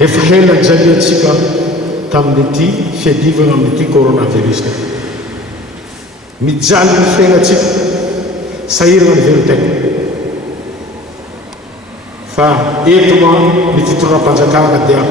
efa hela zany atsika tamin'ity fiadivana amin'ity coronavirus mijaly ny fiainatsika sahirana ny velotegna fa eto ny fitondram-panjakana dia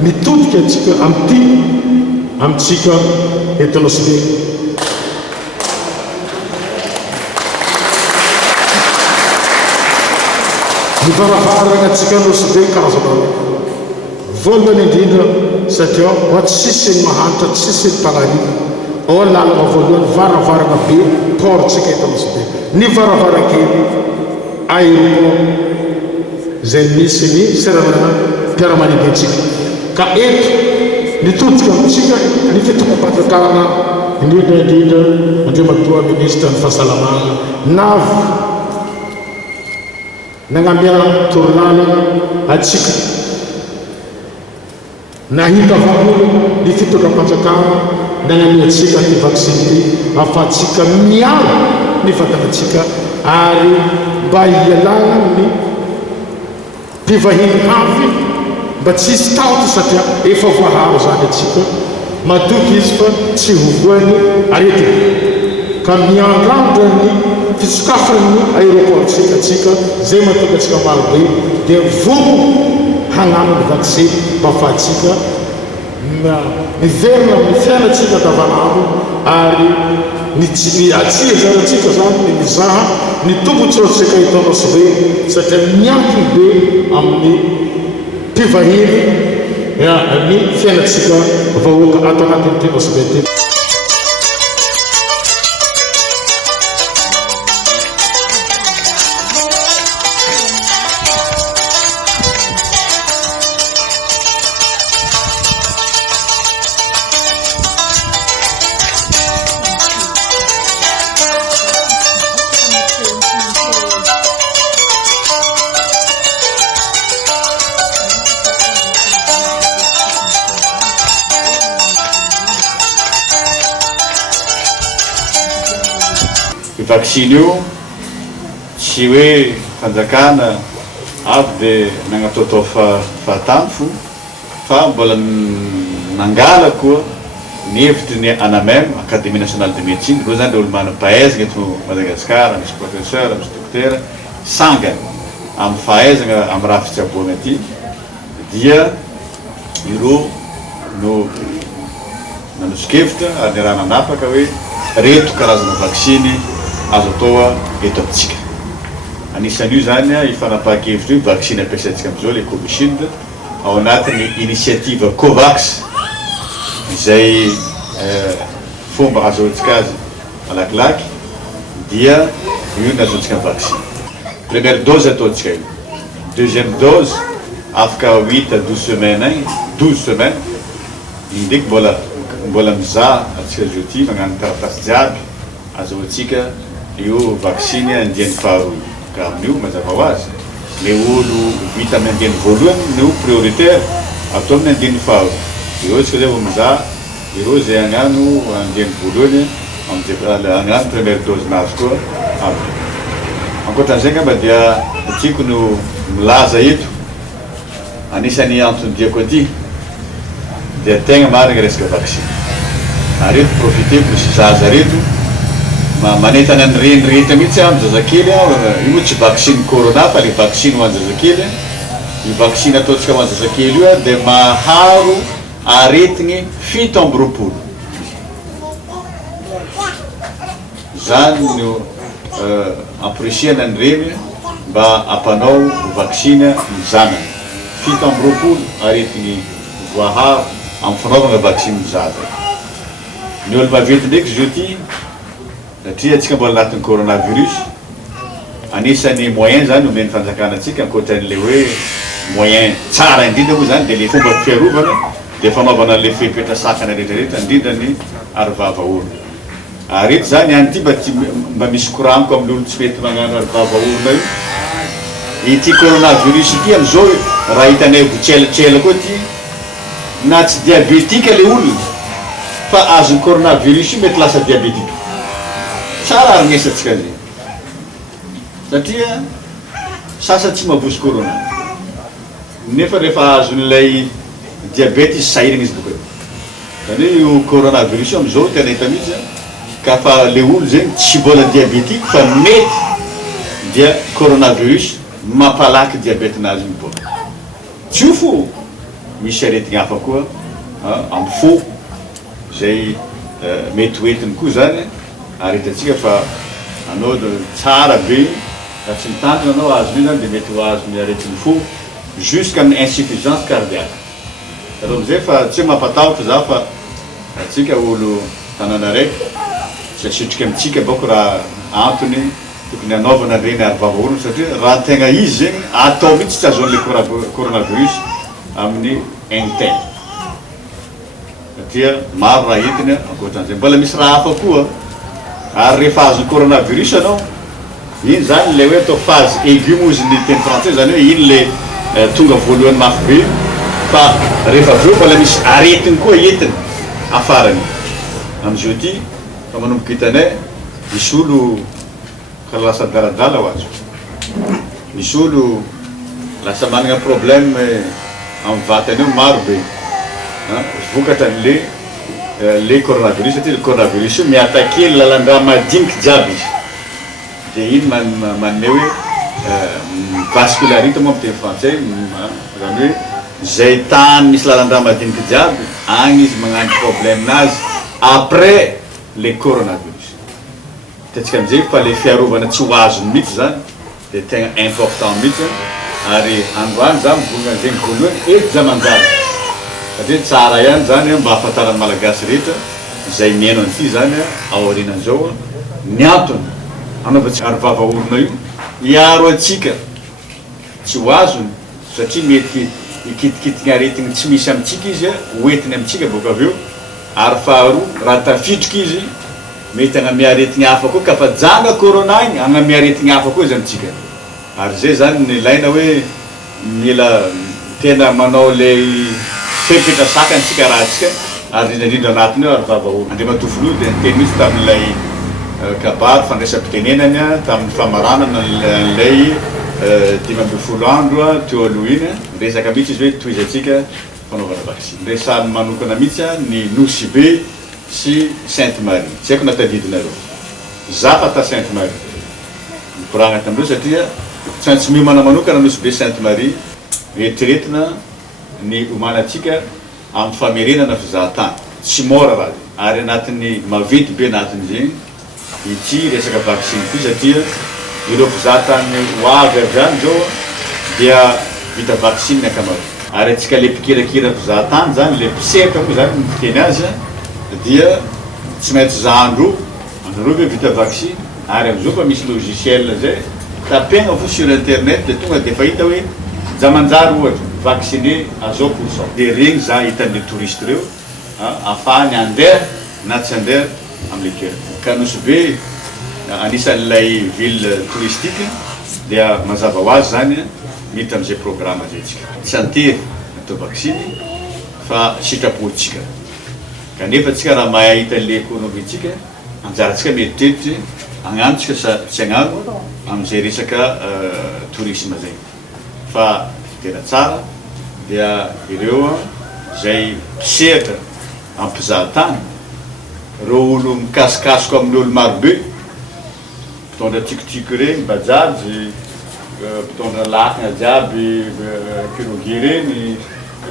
mitodika atsika amitsika eto Losibe. Ny varavarana atsika Losibe karazana voalohany indrindra satria ho tsisy ny mahantra tsisy ny mpagnany ao lalana voalohany varavarana be portsika eto Losibe, ny varavarankely aéroport zay misy ny serana mpiara-manidintsika ka eto nitodika amitsika ny fitondram-panjakana indrindra Andriamatoa Ministra ny fahasalamana navy nagnamia tournala atsika nahita vaholy ny fitondram-panjakana nagnamiatsika ty vaksiny ty afatsika miala ny vatanatsika ary mba hialana ny mpivahiny hafy mba tsisy tahotra satria efa voaharo zany atsika matoky izy fa tsy hovoany aretina ka miandrandra ny fisokafany aéroport atsika zay matoky atsika marobe dia vono hagnano ny vaksiny mba afatsika miverina amin'ny fiainatsika davanandro ary atsia zany atsika zany ny mizaha ny tombontsoatsika eto Losibe satria miankiny be amin'ny mpivahiny ny fiainatsika vahoaka ato anatin'ity Losibe ty. Vaksiny io tsy hoe fanjakana avy dia nagnataotao fahatany fo fa mbola nangala koa ny hevitry ny ANAMEM Académie Nationale de Médecine reo zany le olo manam-pahaizana eto Madagasikara, misy professeur, misy docteur sangany amin'ny fahaizana amin'ny raha fitsaboana aty dia ireo no nanosokevitra ary ny raha nanapaka hoe reto karazana vaksiny azo atao eto amitsika. Anisan'io zany ifanapahan-kevitra io vaksiny ampiasaitsika amizao le Covishield ao anatin'ny initiative COVAX izay fomba azahoantsika azy malakilaky dia io nazahoantsika vaksiny. Première dose ataontsika io, deuxième dose afaka 8 à 12 semaines agny 12 semaines iny ndraiky mbola mizaha atsika zao ty magnano taratasy jiaby azahoantsika io vaksiny andiany faharoa ka amin'io mazava ho azy le olo vita amin'ny andiany voalohany no prioritaire atao amin'ny andiany faharoa ireo tsika zay vo mizaha ireo zay agnano andiany voalohany agnano première dose nazy koa aby ankoatran'izay ngamba dia tiako no milaza eto anisan'ny antony diako aty dia tegna marina resaka vaksiny ary eto profiter misy zaza reto manentana ny renirety mihitsy amin'ny zazakely io tsy vaksiny corona fa le vaksiny ho an'ny zazakely io vaksiny ataontsika ho an'ny zazakely io dia maharo aretigny 7 amby roapolo zany no amporisiana ny reny mba ampanao vaksiny ny zanany 7 amby roapolo aretigny voaharo amin'ny fanaovana vaksiny ny zaza ny olo mavety ndraiky zio ty satria atsika mbola anatin'ny coronavirus anisan'ny moyen zany omeny fanjakana atsika ankoatran'le hoe moyen tsara indrindra moa zany dia le fomba fiarovana dia fanaovana le fepetrasakana rehetrarehetra indrindra ny arivava orona ary eto zany any ty mba misy koraniko amin'ny olo tsy mety magnano arivava orona io ity coronavirus ity amizao raha hitanay botselatsela koa ty na tsy diabetika le olona fa azony coronavirus io mety lasa diabetika tsara arignesatsika zay satria sasa tsy mavosy corona nefa rehefa azon'ilay diabety sahirana izy boko zany io coronavirus am'izao tena hita mihitsy ka fa le olo zegny tsy mbola diabétique fa mety dia coronavirus mampalaky diabetinazy miboaka tsy io fo misy aretigny hafa koa amin'ny fo zay mety hoentiny koa zany ary hitatsika fa anao tsara be raha tsy mitandrina anao azony zany dia mety ho azony aretin'ny fo jusqu'à amin'ny insuffisance cardiaque aloha amizay fa tsy mampatahotra za fa atsika olo tanàna raiky tsy asitrika amitsika bako raha antony tokony anaovana reny ary vavaorona satria raha tegna izy zegny atao mihitsy tsy azon'le coronavirus amin'ny interne satria maro raha entiny ankoatran'izay mbola misy raha hafa koa ary rehefa azony coronavirus anao iny zany le hoe atao phase aigu moa izy ny teny français zany hoe iny le tonga voalohany mafy be fa rehefa aveo mbola misy aretiny koa entiny afarany am'izao ty fa manomboka hitanay misy olo ka lasa daladala ho azy misy olo lasa managna problème amin'ny vatany eo maro be vokatra le coronavirus satria le coronavirus io miattaquer lalan-draha madiniky jiaby izy dia iny manome hoe vascularité moa amin'ny teny français zany hoe zay tany misy lalan-draha madiniky jiaby agny izy magnano problèmenazy après le coronavirus hitatsika amizay fa le fiarovana tsy ho azony mihitsy zany dia tegna important mihitsy ary androany za mivolagna zegny voalohany eto za manjary satria tsara ihany zany mba hahafantaran'ny malagasy rehetra zay miaino an'ity zany aorianan'izao ny antony anaovantsika ary vavaorona io hiaro atsika tsy ho azony satria mety ikitikitigny aretigny tsy misy amitsika izy hoentiny amitsika boka aveo ary faharoa raha tafitriky izy mety agname aretigny hafa koa ka fa janga corona igny agname aretigny hafa koa izy amitsika ary zay zany ny ilaina hoe mila tena manao le fepetra sakany tsika raha tsika ary indrindra anatiny eo ary vavaorona andre matofolo dia niteny mihitsy tamin'ilay kabary fandraisam-pitenenany tamin'ny famaranana an'ilay 15 andro teo aloha iny resaka mihitsy izy hoe toizatsika fanaovana vaccine resany manokana mihitsy ny Nosy Be sy Sainte Marie tsy haiko natadidinareo za fa ta Sainte Marie mikoragna tamindreo satria tsy miomana manokana Nosy Be Sainte Marie eritreretina ny omanatsika amin'ny famerenana fizahatany tsy mora raha ary anatin'ny maventy be anatin'izegny ity resaka vaccine ty satria ireo fizahatany ho avy avy any zao dia vita vaccine ankamaroany ary atsika le mpikirakira fizahatany zany le mpiseka moa zany miteny azy dia tsy maintsy zandro anareo hoe vita vaccine ary am'izao fa misy logiciel zay tapegna fo sur internet dia tonga dia fahita hoe jamanjary ohatra vacciné à 100%. Dia regny za hitan'le touriste reo ahafahany andeha na tsy andeha amin'ny toerana ka Nosy Be anisan'ilay ville touristique dia mazava ho azy zany mita am'izay programme zay tsika tsy antery atao vaccine fa sitrapontsika kanefa tsika raha mahay hita le économie-tsika anjaratsika mieritreritra agnanotsika tsy agnano am'izay resaka tourisme zay fa tena tsara dia ireo zay mpisehatra ampizahatany reo olo mikasikasiko amin'ny olo marobe mpitondra tikitiky reny bajajy mpitondra lakana jiaby pirogue reny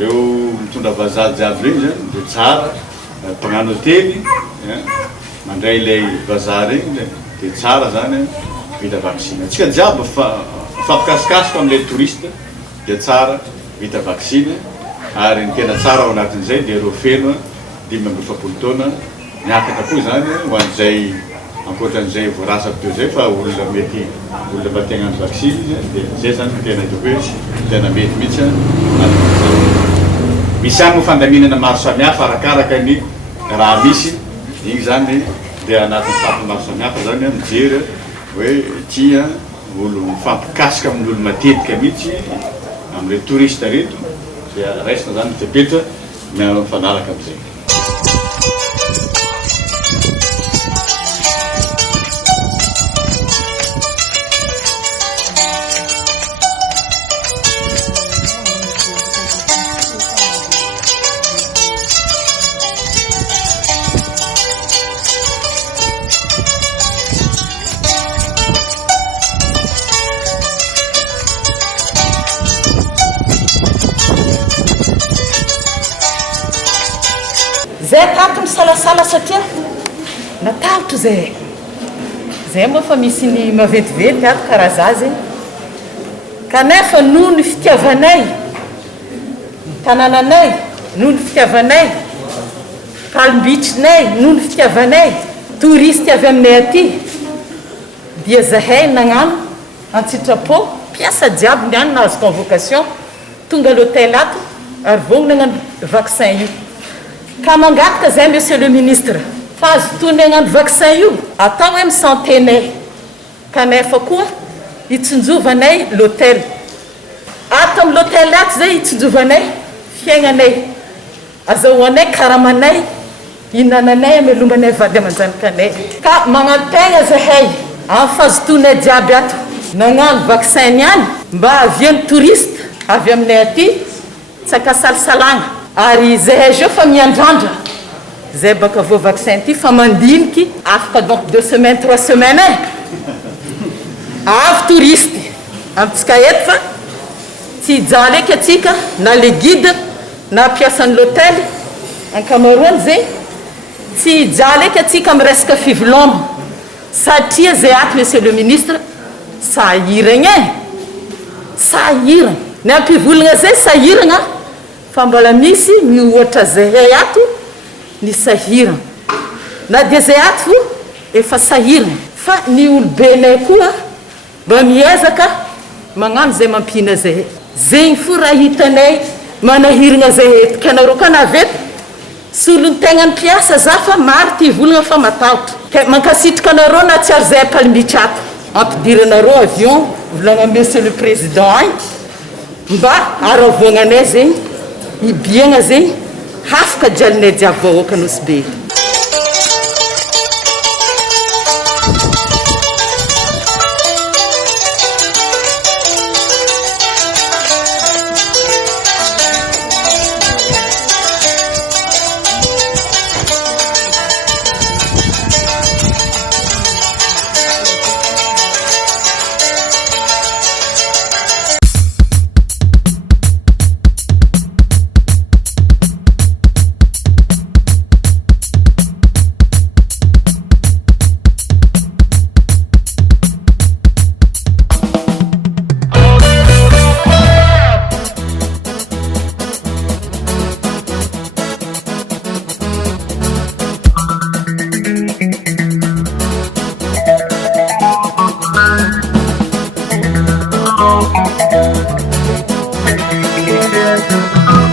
reo mitondra vazaha jiaby reny zany dia tsara mpagnano hotely mandray ilay vazaha reny dia tsara zany vita vaccine atsika jiaby fampikasikasiko am'le touriste dia tsara vita vaccine ary ny tena tsara ao anatin'izay dia reo feno 5 taona miakatra koa zany ho an'izay ankoatran'izay voarasako teo zay fa olona mety olona mba tegna ny vaccine dia zay zany tena hitako hoe tena mety mihitsy misy any moa fandaminana maro samihafa arakaraka ny raha misy igny zany dia anatin'ny fampy maro samihafa zany mijery hoe tia olo mifampikasika amin'olo matetika mihitsy am'le touriste reto dia raisina zany mitepetra mifanaraka am'izay zay tato misalasala satria natahotro zay moa fa misy ny maventiventy ato karaha za zegny kanefa noho ny fitiavanay tanànanay noho ny fitiavanay kalim-bitrinay noho ny fitiavanay touriste avy aminay aty dia zahay nagnano antsitrapo piasa jiaby ny any nahazo convocation tonga l'hôtel ato ary vogny nagnano vaccin io ka mangataka zay monsieur le ministre fa azo tony hagnano vaccin io atao hoe misantenay kanefa koa hitsinjovanay l'hôtel ato amin'ny l'hôtel ato zay hitsinjovanay fiaignanay azahoanay karamanay hinananay amelombanay vady aman-janikanay ka magnantegna zahay amin'ny fahazotonay jiaby ato nagnano vaccin niany mba avian'ny touriste avy aminay aty tsy akasalisalagna ary zahay zao fa miandrandra zay baka vo vaccin ty fa mandiniky afaka donc 2 semaines 3 semaines avy touriste amitsika eto fa tsy hijaly eky atsika na le guide na mpiasan'ny l'hôtel ankamaroany zay tsy hijaly eky atsika amin'ny resaka fivolomba satria zay ato monsieur le ministre sahiragna sahiragna ny ampivolagna zay sahiragna fa mbola misy miohatra zahay ato ny sahiragna na dia zay ato fo efa sahiragna fa ny olobenay koa mba miezaka magnano zay mampihina zahay zegny fo raha hitanay manahiragna zahay eto ka nareo ka naveto solony tegna ny mpiasa za fa maro ty volagna fa matahotra ka mankasitraka anareo na tsy ary zay ampalimbitra ato ampidiranareo avion volagna monsieur le président agny mba aravoagnanay zegny hibiagna zegny hafaka jalinay jiaby vahoaka nosy be Thank you.